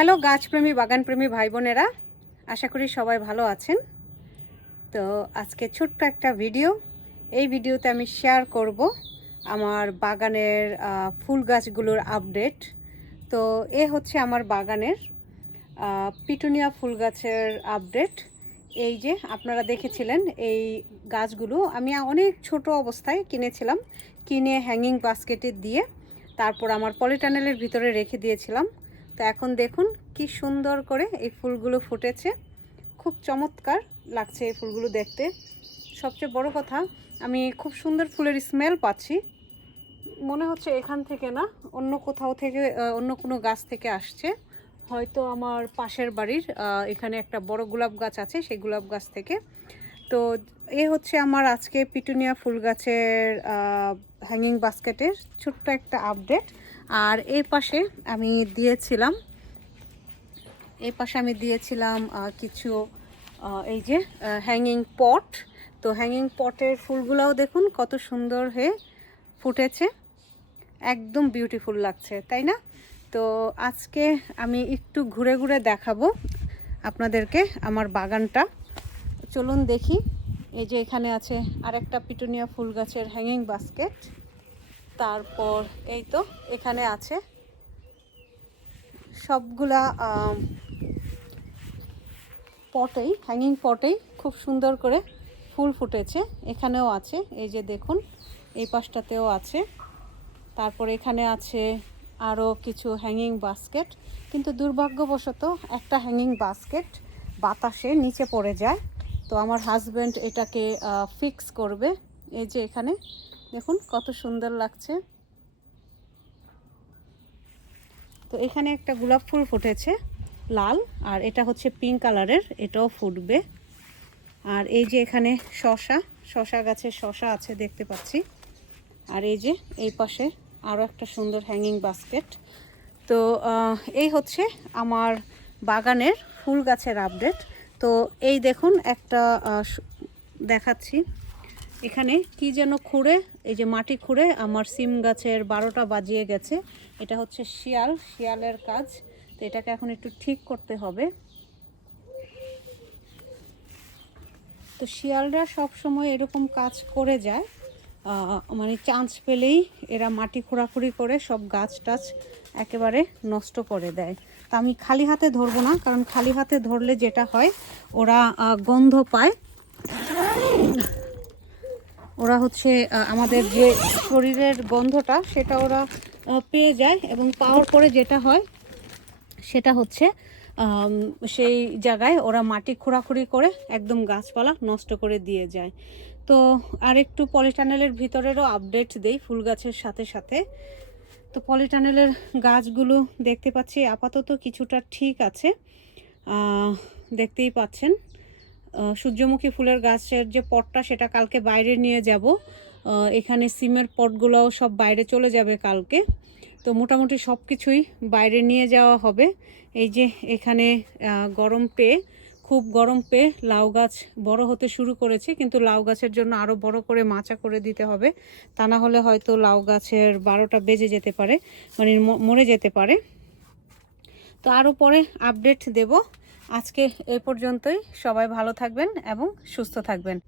Hello, গাছপ্রেমী, বাগানপ্রেমী ভাই বোনেরা আশা করি সবাই ভালো আছেন। তো আজকে ছোট্ট একটা ভিডিও। এই ভিডিওতে আমি শেয়ার করব আমার বাগানের ফুল গাছগুলোর আপডেট তো এ হচ্ছে আমার বাগানের পিটুনিয়া ফুল গাছের আপডেট এই যে আপনারা দেখেছিলেন এই গাছগুলো। আমি অনেক ছোট অবস্থায় কিনেছিলাম। কিনে হ্যাঙ্গিং বাস্কেটে দিয়ে তারপর আমার পলিটানেলের ভিতরে রেখে দিয়েছিলাম। তো এখন দেখুন কি সুন্দর করে এই ফুলগুলো ফুটেছে। খুব চমৎকার লাগছে এই ফুলগুলো দেখতে। সবচেয়ে বড় কথা, আমি খুব সুন্দর ফুলের স্মেল পাচ্ছি। মনে হচ্ছে এখান থেকে না অন্য কোথাও থেকে অন্য কোনো গাছ থেকে আসছে। হয়তো আমার পাশের বাড়ির এখানে একটা বড় গোলাপ গাছ আছে সেই গোলাপ গাছ থেকে। তো এ হচ্ছে আমার আজকে পিটুনিয়া ফুল গাছের হ্যাঙ্গিং বাস্কেটের ছোট্ট একটা আপডেট আর এই পাশে আমি দিয়েছিলাম, এই পাশে আমি দিয়েছিলাম কিছু এই যে হ্যাঙ্গিং পট তো হ্যাঙ্গিং পটের ফুলগুলাও দেখুন কত সুন্দর হয়ে ফুটেছে। একদম বিউটিফুল লাগছে, তাই না? তো আজকে আমি একটু ঘুরে ঘুরে দেখাবো আপনাদেরকে আমার বাগানটা। চলুন দেখি, এই যে এখানে আছে আরেকটা পিটুনিয়া ফুল গাছের হ্যাঙ্গিং বাস্কেট তারপর এই তো এখানে আছে সবগুলা পটেই হ্যাঙ্গিং পটেই খুব সুন্দর করে ফুল ফুটেছে। এখানেও আছে, এই যে দেখুন, এই পাশটাতেও আছে। তারপর এখানে আছে আরও কিছু হ্যাঙ্গিং বাস্কেট কিন্তু দুর্ভাগ্যবশত একটা হ্যাঙ্গিং বাস্কেট বাতাসে নিচে পড়ে যায়। তো আমার হাজব্যান্ড এটাকে ফিক্স করবে। এই যে এখানে দেখুন, কত সুন্দর লাগছে। তো এখানে একটা গোলাপ ফুল ফুটেছে, লাল, আর এটা হচ্ছে পিঙ্ক কালারের, এটাও ফুটবে। আর এই যে এখানে শশা শশা গাছে শশা আছে দেখতে পাচ্ছি। আর এই যে এই পাশে আরও একটা সুন্দর হ্যাঙ্গিং বাস্কেট তো এই হচ্ছে আমার বাগানের ফুল গাছের আপডেট তো এই দেখুন, একটা দেখাচ্ছি। এখানে কি যেন খুঁড়ে, এই যে মাটি খুঁড়ে আমার সিম গাছের বারোটা বাজিয়ে গেছে। এটা হচ্ছে শিয়াল, শিয়ালের কাজ। তো এটাকে এখন একটু ঠিক করতে হবে। তো শিয়ালরা সব সময় এরকম কাজ করে যায়। মানে চান্স পেলেই এরা মাটি খোঁড়াখুড়ি করে, সব গাছ টাছ একেবারে নষ্ট করে দেয়। তা আমি খালি হাতে ধরবো না, কারণ খালি হাতে ধরলে যেটা হয়, ওরা গন্ধ পায়। ওরা হচ্ছে আমাদের যে শরীরের গন্ধটা, সেটা ওরা পেয়ে যায় এবং পাওয়ার পরে যেটা হয়, সেটা হচ্ছে সেই জায়গায় ওরা মাটি খোঁড়াখুড়ি করে একদম গাছপালা নষ্ট করে দিয়ে যায়। তো আর একটু পলিটানেলের ভিতরেরও আপডেট দেই ফুল গাছের সাথে সাথে। তো পলিটানেলের গাছগুলো দেখতে পাচ্ছি, আপাতত কিছুটা ঠিক আছে। দেখতেই পাচ্ছেন। সূর্যমুখী ফুলের গাছের যে পটটা, সেটা কালকে বাইরে নিয়ে যাব। এখানে সিমের পটগুলোও সব বাইরে চলে যাবে কালকে। তো মোটামুটি সব কিছুই বাইরে নিয়ে যাওয়া হবে। এই যে এখানে গরম পেয়ে, খুব গরম পেয়ে লাউ গাছ বড় হতে শুরু করেছে। কিন্তু লাউ গাছের জন্য আরও বড় করে মাচা করে দিতে হবে। তা না হলে হয়তো লাউ গাছের বারোটা বেজে যেতে পারে মানে মরে যেতে পারে। তো আরও পরে আপডেট দেব। আজকে এ পর্যন্তই। সবাই ভালো থাকবেন এবং সুস্থ থাকবেন।